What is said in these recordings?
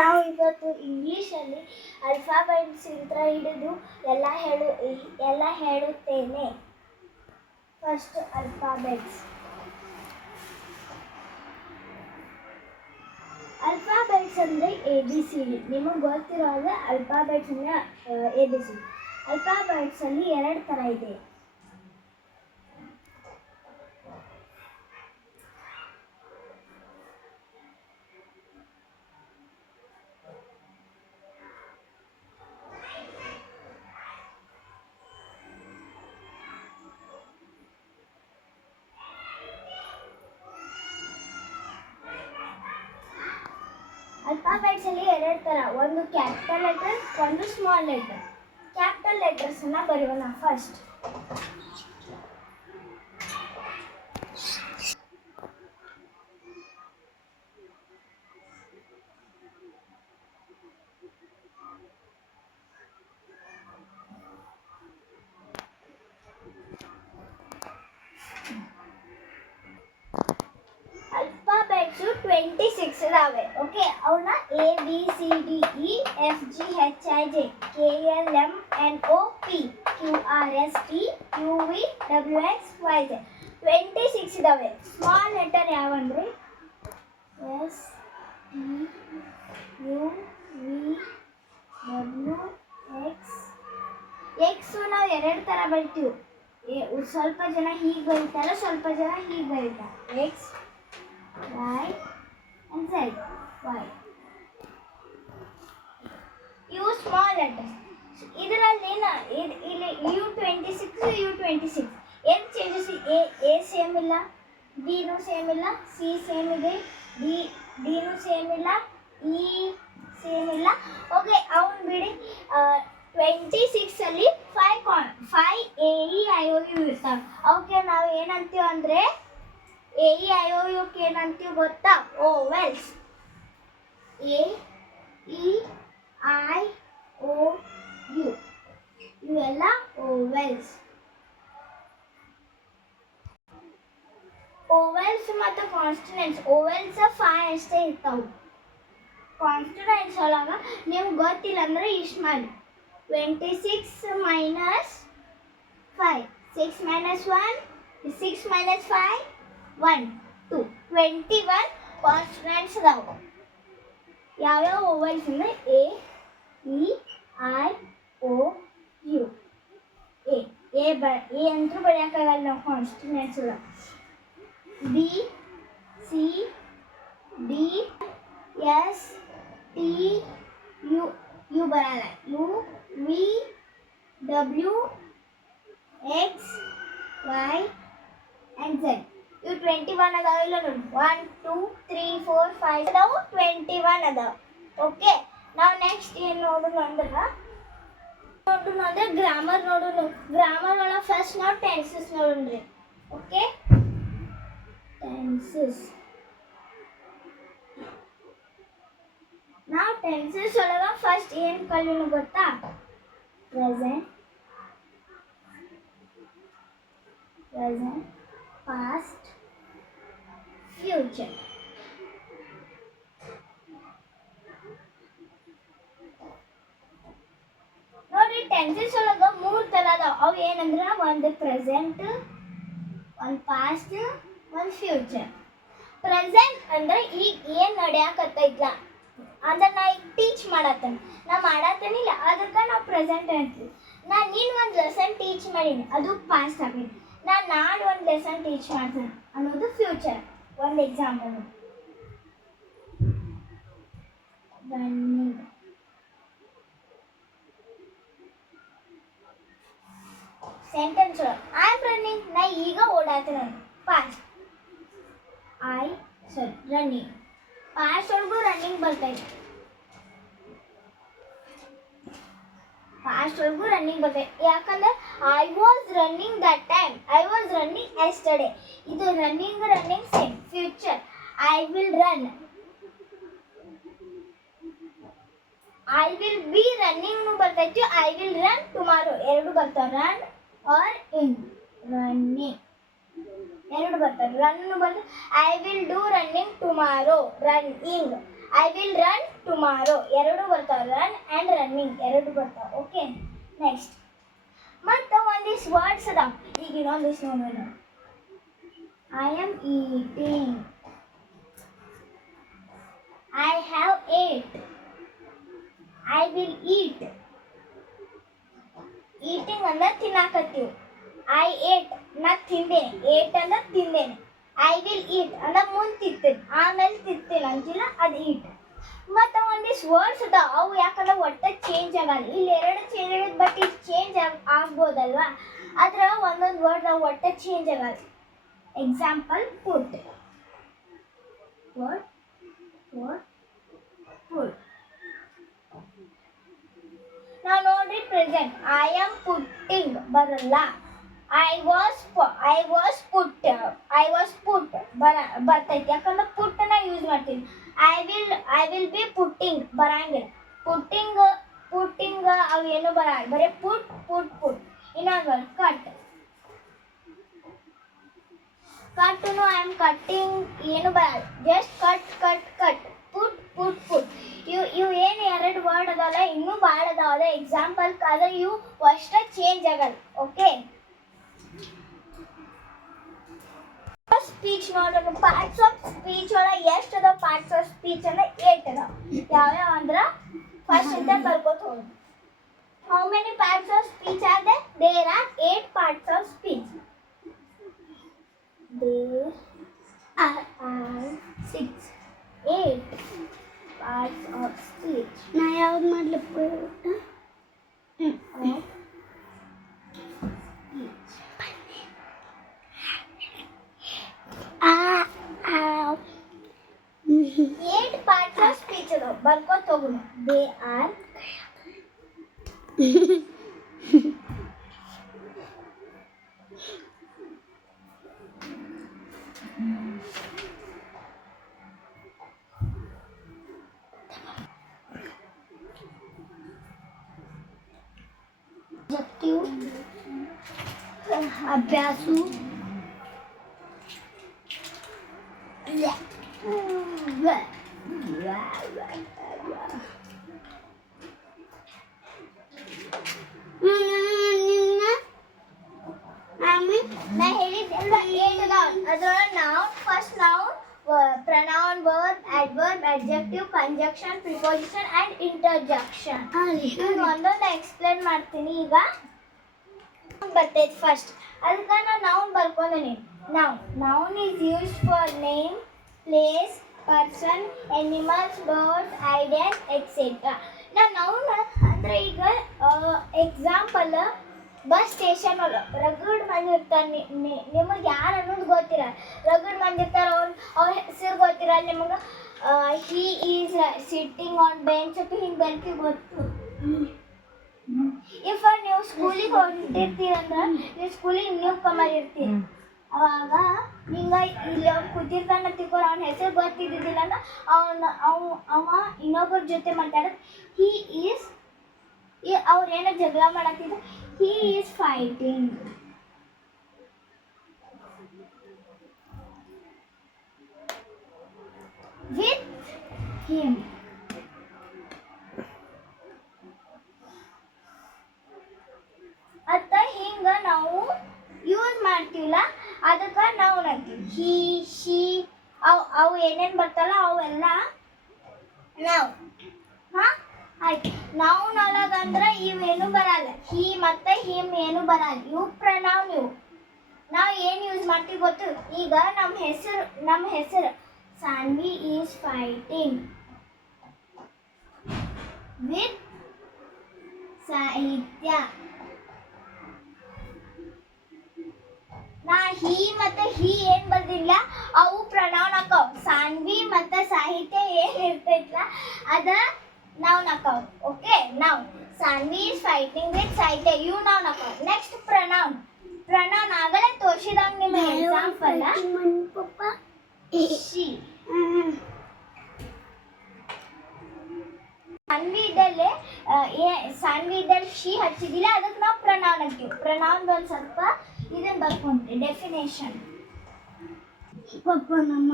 ನಾವು ಇವತ್ತು ಇಂಗ್ಲೀಷಲ್ಲಿ ಅಲ್ಫಾಬೆಟ್ಸ್ ಇಂದ ಹಿಡಿದು ಎಲ್ಲ ಹೇಳುತ್ತೇನೆ. First alphabets. ಅಲ್ಫಾಬೆಟ್ಸ್ ಅಂದರೆ ABCD. ನಿಮಗೆ ಗೊತ್ತಿರೋದ ಅಲ್ಫಾಬೆಟ್ಸ್ ಅಂದರೆ ABCD. ಅಲ್ಫಾಬೆಟ್ಸಲ್ಲಿ 2 ಥರ ಇದೆ. ಅಲ್ಫಾಬೆಟ್ಸಲ್ಲಿ 2 ಥರ, ಒಂದು ಕ್ಯಾಪಿಟಲ್ ಲೆಟರ್, ಒಂದು ಸ್ಮಾಲ್ ಲೆಟರ್. ಕ್ಯಾಪಿಟಲ್ ಲೆಟರ್ಸನ್ನು ಬರೆಯೋಣ ಫಸ್ಟ್. ಅಲ್ಫಾಬೆಟ್ಸು 26 ಇದಾವೆ. ಓಕೆ, ಅವನ್ನ ABCDEFGHIJ KLMNOP QRSTUVWXYZ 26 ಇದಾವೆ. ಸ್ಮಾಲ್ ಲೆಟರ್ ಯಾವಂದ್ರೆ STUVWX. ಎಕ್ಸು ನಾವು 2 ಥರ ಬರಿತೀವಿ. ಸ್ವಲ್ಪ ಜನ ಹೀಗೆ ಬರೀತಾರೆ, ಸ್ವಲ್ಪ ಜನ ಹೀಗೆ ಬರೀತಾರೆ. X, Y and Z. Y. ಇವು ಸ್ಮಾಲ್ ಲೆಟರ್ಸ್. ಇದರಲ್ಲಿ ಇಲ್ಲಿ U26 ಏನು ಚೇಂಜಸ್? ಎ ಸೇಮ್ ಇಲ್ಲ, ಡಿನೂ ಸೇಮ್ ಇಲ್ಲ, ಸಿ ಸೇಮ್ ಇದೆ, ಡಿನೂ ಸೇಮ್ ಇಲ್ಲ, ಇ ಸೇಮ್ ಇಲ್ಲ. ಓಕೆ, ಅವನು ಬಿಡಿ. 26ಅಲ್ಲಿ 5 AEIOU ಇರ್ತಾವೆ. ಅವಕ್ಕೆ ನಾವು ಏನಂತೀವಿ ಅಂದರೆ AEIOU ಏನಂತೀವಿ ಗೊತ್ತಾ? ಓವೆಲ್ಸ್. AEIOU ಇವೆಲ್ಲ ಓವೆಲ್ಸ್. ಓವೆಲ್ಸ್ ಮತ್ತು ಕಾನ್ಸ್ಟನೆಂಟ್ಸ್. ಓವೆಲ್ಸ್ 5 ಅಷ್ಟೇ ಇರ್ತಾವೆ. ಕಾನ್ಸ್ಟನೆಂಟ್ಸ್ ಒಳಗೆ ನಿಮ್ಗೆ ಗೊತ್ತಿಲ್ಲ ಅಂದರೆ ಇಷ್ಟು ಮಾಡಿ. 26 minus 5. 6 minus 1 is 6 minus 5 1 2. 21 ಕಾನ್ಸ್ಟನೆಂಟ್ಸ್ ಅದಾವೆ. ಯಾವ್ಯಾವ ಓವೆಲ್ಸ್ ಅಂದರೆ AEIOU. ಎ ಅಂತೂ ಬರೆಯೋಕ್ಕಾಗಲ್ಲ ನಾವು ಕಾನ್ಸ್ಟನೆಂಟ್ಸ್ ಒಳಗೆ. BCDESTU ಬರಲ್ಲ. UVWXY and Z. ಇವು 21 ಅದಾವೆ. ಇಲ್ಲ ನೋಡಿ, 1 2 3 4 5 ಅದಾವು, 21 ಅದಾವೆ. ಓಕೆ, ನಾವು ನೆಕ್ಸ್ಟ್ ಏನು ನೋಡೋಣ ಅಂದ್ರೆ ಗ್ರಾಮರ್ ನೋಡೋಣ. ಗ್ರಾಮರ್ ಒಳಗೆ ಫಸ್ಟ್ ನಾವು ಟೆನ್ಸಸ್ ನೋಡೋಣ್ರಿ. Okay, tenses. ನಾವು ಟೆನ್ಸಸ್ ಒಳಗೆ ಫಸ್ಟ್ ಏನು ಕಲಿಯೋಣ ಗೊತ್ತಾ? Present, past, future. ನೋಡಿ, ಟೆನ್ಸಸ್ ಒಳಗೆ 3 ಥರ ಅದಾವ. ಅವು ಏನಂದ್ರೆ ಒಂದು ಪ್ರೆಸೆಂಟ್, ಒಂದು ಪಾಸ್ಟ್, ಒಂದು ಫ್ಯೂಚರ್. ಪ್ರೆಸೆಂಟ್ ಅಂದ್ರೆ ಈಗ ಏನು ನಡೆಯಕತ್ತೈತ್ಲ ಅಂದ್ರೆ ನಾ ಈಗ ಟೀಚ್ ಮಾಡತ್ತೇನೆ, ನಾ ಮಾಡತ್ತೇನಿಲ್ಲ, ಅದಕ್ಕೆ ನಾವು ಪ್ರೆಸೆಂಟ್ ಅಂತೀವಿ. ನೀನು ಒಂದು ಲೆಸನ್ ಟೀಚ್ ಮಾಡೀನಿ, ಅದು ಪಾಸ್ಟ್ ಆಗೈತಿ. ನಾಳೆ ಒಂದು ಲೆಸನ್ ಟೀಚ್ ಮಾಡ್ತೇನೆ ಅನ್ನೋದು ಫ್ಯೂಚರ್. ಒಂದು ಎಕ್ಸಾಂಪಲ್, ರನ್ನಿಂಗ್. ಸೆಂಟೆನ್ಸ್ ಒಳಗೆ ಐ ಆಮ್ ರನ್ನಿಂಗ್, ನಾ ಈಗ ಓಡಾಡ್ತೇನೆ, ಪಾಸ್ಟ್. ರನ್ನಿಂಗ್. ಪಾಸ್ಟ್ ಒಳಗೂ ರನ್ನಿಂಗ್ ಬರ್ತೈತೆ. ಯಾಕಂದ್ರೆ I was running that time, I was running yesterday. ಇದು running same. Future, I will run, I will be running ಬರ್ತೈತಿ, ಐ ವಿಲ್ ರನ್ ಟುಮಾರೋ. 2 ಬರ್ತಾವೆ. ರನ್ ಆರ್ ಇನ್. Running 2 ಬರ್ತಾವೆ. ರನ್ ಬರ್ತದೆ. I will do running tomorrow. Running. I will run tomorrow ಎರಡು ಬರ್ತಾವೆ. Run and running ಎರಡು ಬರ್ತಾವೆ. Okay, next ಮತ್ತು ಒಂದಿಷ್ಟು ವರ್ಡ್ಸ್ ಅದಾವ. ಈಗ ಇನ್ನೊಂದಿಷ್ಟು ನೋಡೋಣ. I am eating, I have eight, I will heat. Eating ಅಂದ್ರೆ ತಿನ್ನಾಕತ್ತೀವಿ. ಐ ಏಟ್ ನಾ ತಿಂದೇನೆ, ಏಟ್ ಅಂದ್ರೆ ತಿಂದೇನೆ. ಐ ವಿಲ್ ಈಟ್ ಅಂದ್ರೆ ಮುಂದೆ ತಿಂತೀನಿ, ಆಮೇಲೆ ತಿಂತೀನಿ ಅಂತಿಲ್ಲ, ಅದು ಈಟ್. ಮತ್ತು ಒಂದಿಷ್ಟು ವರ್ಡ್ಸ್ ಅದಾವ, ಅವು ಯಾಕಂದ್ರೆ ಒಟ್ಟೆ ಚೇಂಜ್ ಆಗಲ್ಲ. ಇಲ್ಲಿ ಎರಡು ಚೇಂಜ್ ಆಗೋದು, ಬಟ್ ಇದು ಚೇಂಜ್ ಆಗ್ಬೋದಲ್ವಾ. ಆದ್ರೆ ಒಂದೊಂದು ವರ್ಡ್ ನಾವು ಒಟ್ಟೆ ಚೇಂಜ್ ಆಗಲ್ಲ. Example put. Put put put. ನಾವು ನೋಡ್ರಿ ಪ್ರೆಸೆಂಟ್. ಐ ಆಮ್ ಪುಟ್ಟಿಂಗ್ ಬರಲ್ಲ. ಐ ವಾಸ್ ಪುಟ್ ಬರ್ತೈತಿ, ಯಾಕಂದ್ರೆ ಪುಟ್ಟನ್ನ ಯೂಸ್ ಮಾಡ್ತೀನಿ. ಐ ವಿಲ್ ಬಿ ಪುಟ್ಟಿಂಗ್ ಬರಂಗಿಲ್ಲ. ಪುಟ್ಟಿಂಗ್ ಅವು ಏನು ಬರಲ್ಲ, ಬರೀ ಪುಟ್ ಪುಟ್ ಪುಟ್. ಇನ್ನೊಂದು ವರ್ಡ್ ಕಟ್. ಕಟ್ಟುನು ಐ ಆಮ್ ಕಟ್ಟಿಂಗ್ ಏನು ಬರಲ್ಲ, just cut cut cut. Put put put. ಇವು ಏನು ಎರಡು ವರ್ಡ್ ಅದಾವಲ್ಲ, ಇನ್ನೂ ಭಾಳ ಅದಾವಲ್ಲ ಎಕ್ಸಾಂಪಲ್. ಆದರೆ ಇವು ಅಷ್ಟೇ ಚೇಂಜ್ ಆಗಲ್ಲ. ಓಕೆ, ಸ್ಪೀಚ್ ನೋಡೋಣ. ಪಾರ್ಟ್ಸ್ ಆಫ್ ಸ್ಪೀಚ್ ಒಳಗೆ ಎಷ್ಟು ಅದಾವ? ಪಾರ್ಟ್ಸ್ ಆಫ್ ಸ್ಪೀಚ್ ಅಂದ್ರೆ 8 ಅದಾವ. ಯಾವ್ಯಾವ ಅಂದ್ರೆ ಫಸ್ಟ್ ಅಂತ ಬರ್ಕೋತ ಹೋಗೋಣ. How many parts of speech are there? There are 8 parts of speech. There are 8 parts of speech. ನಾ ಯಾವ್ದು ಮಾಡ್ಲಿಪ್ಪ? Eight parts of speech ಅದಾವ, ಬರ್ಕೋತ ಹೋಗೋಣ. They are ಅಭ್ಯಾಸು, ನಾ ಹೇಳಿದ್ದೆಲ್ಲ 8 ಅದಾವ. ಅದ್ರೊಳಗೆ noun, first noun, pronoun, verb, adverb, adjective, conjunction, preposition and interjection. ನಾನು ಒಂದೊಂದು ಎಕ್ಸ್ಪ್ಲೇನ್ ಮಾಡ್ತೀನಿ. ಈಗ ಬರ್ತೈತೆ ಫಸ್ಟ್. ಅದಕ್ಕೆ ನಾನು ನೌನ್ ಬರ್ಕೊಂಡೇನಿ. Noun is used for name, place, person, animals, birds, ideas etcetera. Noun ಅಂದರೆ ಈಗ ಎಕ್ಸಾಂಪಲ್ ಬಸ್ ಸ್ಟೇಷನ್ ರಗಡ್ ಮಂದಿ ಇರ್ತಾರೆ. ನಿಮಗೆ ಯಾರು ಅನ್ನೋದು ಗೊತ್ತಿರ. ರಗಡ್ ಮಂದಿ ಇರ್ತಾರೆ, ಅವ್ರ ಹೆಸರು ಗೊತ್ತಿರ ನಿಮಗೆ. He is sitting on bench ಅಂತ ಹಿಂಗೆ ಬೆಂಕಿ ಗೊತ್ತು. ಇಫ್ ನೀವು ಸ್ಕೂಲಿಗೆ ಹೊಂಟಿರ್ತೀರಂದ್ರೆ, ನೀವು ಸ್ಕೂಲಿಗೆ ನ್ಯೂ ಕಮರ್ ಇರ್ತೀರಿ, ಅವಾಗ ಹಿಂಗೆ ಇಲ್ಲಿ ಕೂತಿರ್ತಾನೆ ತಿಳ್ಕೊಂಡು ಅವ್ನ ಹೆಸರು ಗೊತ್ತಿದ್ದಿದ್ದಿಲ್ಲ ಅಂದ್ರೆ ಅವ ಇನ್ನೊಬ್ಬರ ಜೊತೆ ಮಾತಾಡೋದು. ಹಿ ಈಸ್, ಅವ್ರೇನೋ ಜಗಳ ಮಾಡತ್ತಿದ್ರು, he is fighting. With him. ಅತ್ತ ಹಿಂಗ ನಾವು ಯೂಸ್ ಮಾಡ್ತೀವಲ್ಲ, ಅದಕ್ಕೆ ನಾವು ಅಂತೀವಿ. ಹಿ, ಶಿ, ಅವು ಏನೇನು ಬರ್ತಲ್ಲ ಅವೆಲ್ಲ ನಾವು. ಆಯ್ತು. ನೌನ್ ಒಳಗಂದ್ರೆ ಇವೇನು ಬರಲ್ಲ. ಹಿ ಮತ್ತು ಹಿಮ್ ಏನು ಬರಲ್ಲ. ಇವು ಪ್ರನೌನ್. ಇವು ನಾವು ಏನು ಯೂಸ್ ಮಾಡ್ತೀವಿ ಗೊತ್ತು? ಈಗ ನಮ್ಮ ಹೆಸರು ಸಾನ್ವಿ ಈಸ್ ಫೈಟಿಂಗ್ ವಿತ್ ಸಾಹಿತ್ಯ. ನಾ ಹಿ ಮತ್ತು ಹಿ ಏನು ಬರ್ದಿಲ್ಲ, ಅವು ಪ್ರನೌನ್ ಹಾಕವು. ಸಾನ್ವಿ ಮತ್ತು ಸಾಹಿತ್ಯ ಏನು ಇರ್ತೈತಲ್ಲ ಅದ noun account. Okay, now Sanvi is fighting with Saitya. You noun account. Next pronoun. Pronoun ಆಗಲೇ ತೋರಿಸಿದಾಗ ನಿಮ್ಮ ಎಕ್ಸಾಂಪಲ್ she. ಸಾನ್ವಿ ಇದ್ದಲ್ಲಿ she ಹಚ್ಚಿದಿಲ್ಲ, ಅದಕ್ಕೆ ನಾವು ಪ್ರನೌನ್ ಅಂತೀವಿ. ಪ್ರನೌನ್ ಒಂದು ಸ್ವಲ್ಪ ಇದನ್ನ ಬರ್ಕೊಂಡ್ರಿ ಡೆಫಿನೇಷನ್. ಪಪ್ಪ ನಮ್ಮ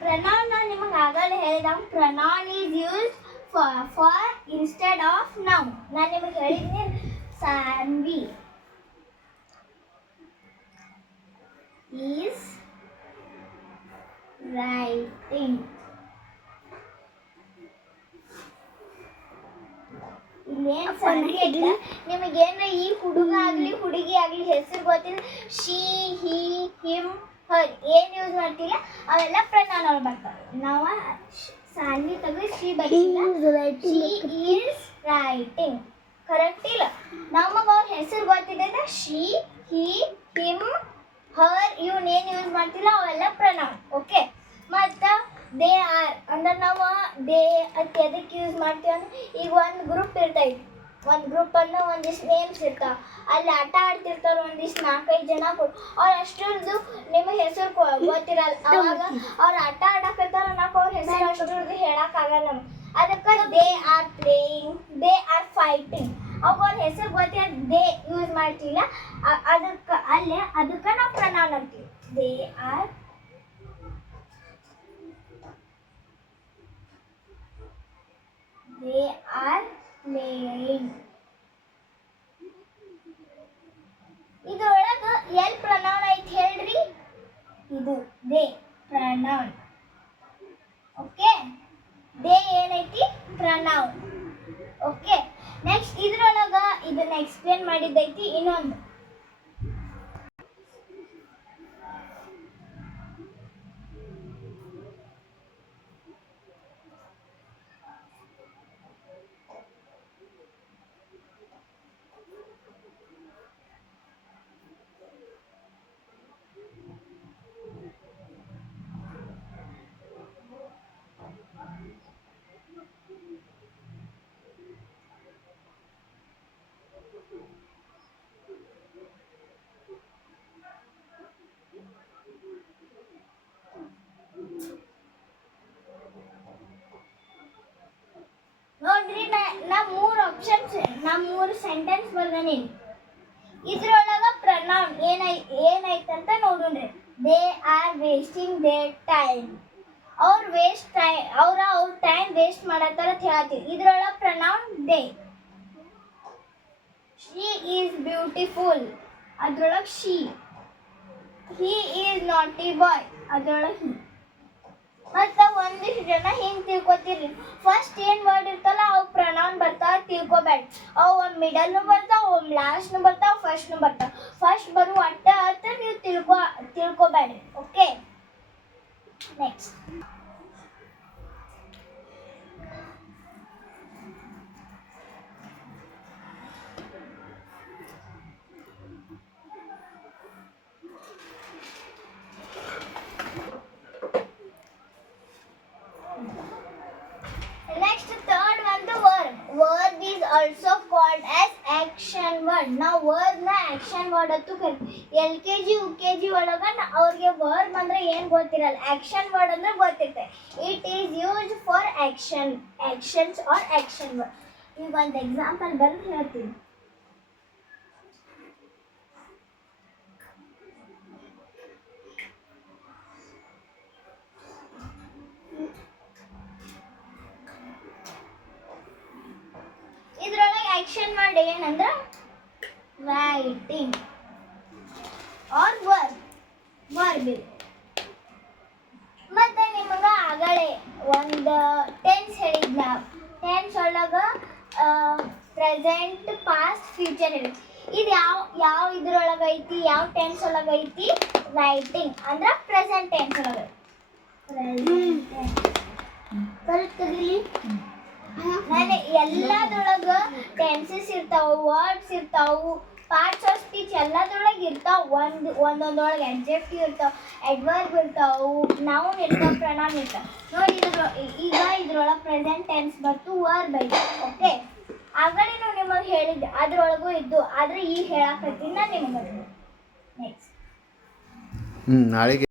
ಪ್ರನೌನ್ ನಾನು ನಿಮಗೆ ಆಗಲೇ ಹೇಳಿದಂಗೆ pronoun is use for instead of noun. ನಾನು ನಿಮಗೆ ಹೇಳಿದ್ನಿ ಸಾನ್ವಿ ಈಸ್ ರೈಟಿಂಗ್. ಇಲ್ಲೇನು ಸಂಗೀತ ನಿಮಗೇನ ಈ ಹುಡುಗ ಆಗಲಿ ಹುಡುಗಿ ಆಗಲಿ ಹೆಸರು ಗೊತ್ತಿಲ್ಲ, ಶಿ ಹಿ ಹಿಮ್ ಹರ್ ಏನು ಯೂಸ್ ಮಾಡ್ತಿಲ್ಲ ಅವೆಲ್ಲ ಪ್ರನೌನ್ ಬರ್ತಾವೆ. ನಾವು ಸಾನ್ವಿ ತೆಗೆದು ಶಿ ಬರೀಲ್ಲ, ಶಿ ಈಸ್ ರೈಟಿಂಗ್ ಕರೆಕ್ಟ್ ಇಲ್ಲ. ನಮಗೆ ಅವ್ರ ಹೆಸರು ಗೊತ್ತಿದೆ ಅಂದ್ರೆ ಶಿ ಹಿ ಹಿಮ್ ಹರ್ ಇವನ್ನೇನು ಯೂಸ್ ಮಾಡ್ತಿಲ್ಲ ಅವೆಲ್ಲ ಪ್ರನೌನ್. ಓಕೆ. ಮತ್ತು ದೇ ಆರ್ ಅಂದ್ರೆ ನಾವು ದೇ ಅಂತ ಎದಕ್ಕೆ ಯೂಸ್ ಮಾಡ್ತೀವಿ ಅಂದ್ರೆ ಈಗ ಒಂದು ಗ್ರೂಪ್ ಇರ್ತೈತಿ, ಒಂದು ಗ್ರೂಪನ್ನು ಒಂದಿಷ್ಟು ನೇಮ್ಸ್ ಇರ್ತಾವೆ, ಅಲ್ಲಿ ಆಟ ಆಡ್ತಿರ್ತಾರೆ ಒಂದಿಷ್ಟು 4-5 ಜನ. ಅವ್ರು ಅಷ್ಟರದ್ದು ನಿಮಗೆ ಹೆಸರು ಗೊತ್ತಿರಲ್ಲ, ಅವಾಗ ಅವ್ರು ಆಟ ಆಡಕತ್ತಾರ ಅನ್ನೋಕೆ ಅವ್ರ ಹೆಸರು ಅಷ್ಟರದ್ದು ಹೇಳೋಕ್ಕಾಗಲ್ಲ ನಮ್ಗೆ. ಅದಕ್ಕೆ they are playing, they are fighting, ಅವಾಗ ಅವ್ರ ಹೆಸರು ಗೊತ್ತಿಲ್ಲ ದೇ ಯೂಸ್ ಮಾಡ್ತಿಲ್ಲ, ಅದಕ್ಕೆ ನಾವು ಪ್ರನೌನ್ ಅಂತೀವಿ. They are playing. ಇದ್ರೊಳಗೆ ಎಲ್ಲಿ ಪ್ರನೌನ್ ಐತಿ ಹೇಳ್ರಿ? ಇದು ದೇ ಪ್ರನೌನ್. ಓಕೆ, ದೇ ಏನೈತಿ? ಪ್ರನೌನ್. ಓಕೆ. ನೆಕ್ಸ್ಟ್ ಇದ್ರೊಳಗೆ ಇದನ್ನ ಎಕ್ಸ್ಪ್ಲೇನ್ ಮಾಡಿದ್ದೈತಿ ಇನ್ನೊಂದು. ನೋಡ್ರಿ, ನಾ 3 ಆಪ್ಷನ್ಸ್, ನಾ 3 ಸೆಂಟೆನ್ಸ್ ಬರ್ದೇನಿ. ಇದ್ರೊಳಗೆ ಪ್ರನೌನ್ ಏನೈತಂತ ನೋಡೋಣ್ರಿ. They are wasting their time. ಅವ್ರ ಟೈಮ್ ವೇಸ್ಟ್ ಮಾಡತ್ತಾರ ಅಂತ ಹೇಳ್ತೀವಿ. ಇದ್ರೊಳಗೆ pronoun they. She is beautiful, ಅದ್ರೊಳಗೆ she. He is naughty boy, ಅದ್ರೊಳಗೆ ಹಿ. ಮತ್ತು ಒಂದಿಷ್ಟು ಜನ ಹಿಂಗೆ ತಿಳ್ಕೊತೀರಿ, ಫಸ್ಟ್ ಏನು ವರ್ಡ್ ಇರ್ತಲ್ಲ ಅವು ಪ್ರನೌನ್ ಬರ್ತಾವ ತಿಳ್ಕೊಬೇಡ. ಅವು ಒಂದು ಮಿಡಲ್ನು ಬರ್ತಾವ, ಒಂದು ಲಾಸ್ಟ್ನು ಬರ್ತಾವ, ಫಸ್ಟ್ನು ಬರ್ತಾವ. ಫಸ್ಟ್ ಬರುವ ಅರ್ಥ ನೀವು ತಿಳ್ಕೊಬೇಡ್ರಿ. Okay. Next third one, the verb. Verb is also called as action word. ನಾವು verb ನ action word ಅಂತ ಕರಿತೀವಿ. LKG UKG ಒಳಗ ಅವ್ರಿಗೆ verb ಅಂದ್ರೆ ಏನು ಗೊತ್ತಿರಲ್ಲ, action word ಅಂದ್ರೆ ಗೊತ್ತಿರುತ್ತೆ. It is used for actions or action word. ಈಗ ಒಂದು ಎಕ್ಸಾಂಪಲ್ ಬರೆದು ಹೇಳ್ತೀನಿ. ಇದ್ರೊಳಗೆ ಆಕ್ಷನ್ ವರ್ಡ್ ಏನಂದ್ರೆ ರೈಟಿಂಗ್ ಆರ್ ವರ್ಬ್. ಮತ್ತೆ ನಿಮಗೆ ಆಗಲೇ ಒಂದು ಟೆನ್ಸ್ ಹೇಳಿದ್ ನಾವು. ಟೆನ್ಸ್ ಒಳಗೆ ಪ್ರೆಸೆಂಟ್ ಪಾಸ್ಟ್ ಫ್ಯೂಚರ್ ಹೇಳಿ. ಇದು ಯಾವ ಇದ್ರೊಳಗೆ ಐತಿ, ಯಾವ ಟೆನ್ಸ್ ಒಳಗೆ ಐತಿ? ರೈಟಿಂಗ್ ಅಂದ್ರೆ ಪ್ರೆಸೆಂಟ್ ಟೆನ್ಸ್ ಒಳಗೆ. ನಾನು ಎಲ್ಲದರೊಳಗೆ ಟೆನ್ಸಸ್ ಇರ್ತಾವೆ, ವರ್ಡ್ಸ್ ಇರ್ತಾವೆ, ಪಾರ್ಟ್ಸ್ ಆಫ್ ಸ್ಪೀಚ್ ಎಲ್ಲದರೊಳಗೆ ಇರ್ತಾವೆ. ಒಂದೊಂದೊಳಗೆ ಅಡ್ಜೆಕ್ಟಿವ್ ಇರ್ತಾವೆ, ಅಡ್ವರ್ಬ್ ಇರ್ತಾವೆ, ನೌನ್ ಇರ್ತಾವೆ, ಪ್ರನೌನ್ ಇರ್ತಾವೆ. ನೋಡಿ ಈಗ ಇದ್ರೊಳಗೆ ಪ್ರೆಸೆಂಟ್ ಟೆನ್ಸ್ ಬರ್ತು, ವರ್ಬ್ ಐತಿ. ಓಕೆ. ಆಗಲೇ ನಿಮಗೆ ಹೇಳಿದ್ದೆ ಅದ್ರೊಳಗೂ ಇದ್ದು, ಆದರೆ ಈಗ ಹೇಳಕತ್ತೀನಿ ನಾನು ನಿಮಗೆ. ನೆಕ್ಸ್ಟ್ ನಾಳೆಗೆ